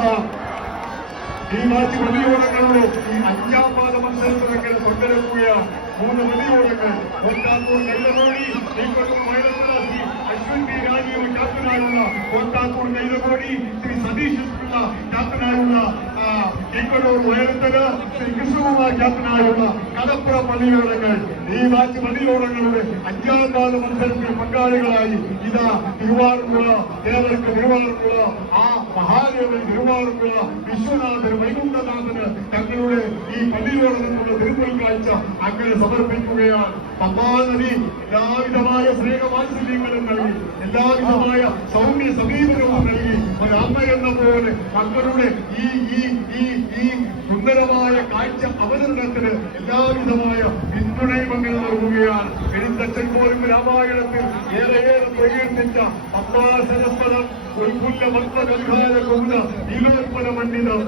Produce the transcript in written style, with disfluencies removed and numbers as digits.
ഈ മാറ്റി വലിയോടങ്ങളുടെ ഈ അഞ്ചാം പാദ മത്സരത്തിലൊക്കെ പങ്കെടുക്കുകയാണ്. 3 വലിയോടങ്ങൾ കോട്ടാക്കൂർ കൈലകോടി അശ്വിൻ പി രാജീവ് ക്യാപ്റ്റനായുള്ള കോട്ടാക്കൂർ കൈലകോടി, ശ്രീ സതീഷ് ക്യാപ്റ്റനായുള്ള ഈക്കൊണ്ടൂർ വയലത്തല, ശ്രീ കൃഷ്ണകുമാർ ക്യാപ്റ്റനായുള്ള കടപ്പുറം വലിയോടങ്ങൾ ഈ മാറ്റി വലിയോടങ്ങളുടെ 5ാം പാദ മത്സരത്തിൽ പങ്കാളികളായി ഇതാ തിരുവാറുമുള കേരളക്ക് തിരുവാറുമുള ആ മഹാദേവൻ തിരുവാറുമുള വിശ്വനാഥൻ വൈകുണ്ഠനാഥന് തങ്ങളുടെ ഈ പള്ളിയോടങ്ങളുടെ തിരുമുൽ കാഴ്ച അങ്ങനെ സമർപ്പിക്കുകയാണ്. പമ്പാനദി എല്ലാവിധമായ സ്നേഹവാത്സല്യങ്ങളും നൽകി, എല്ലാവിധമായ സൗമ്യ സമീപനവും നൽകി ഒരമ്മ എന്ന പോലെ മക്കളുടെ ഈ ഈ ഈ ഈ സുന്ദരമായ കാഴ്ച അവതരണത്തിന് എല്ലാവിധമായ പിന്തുണയും അങ്ങനെ നൽകുകയാണ്. എഴുത്തച്ഛൻ പോലും രാമായണത്തിൽ ഏറെ പ്രകീർത്തിച്ച പമ്പാ സരസ്വതം ഉൽപുല്ല മന്ത്രകൽഹാര കൊണ്ട നീലോത്പല മണ്ഡിതം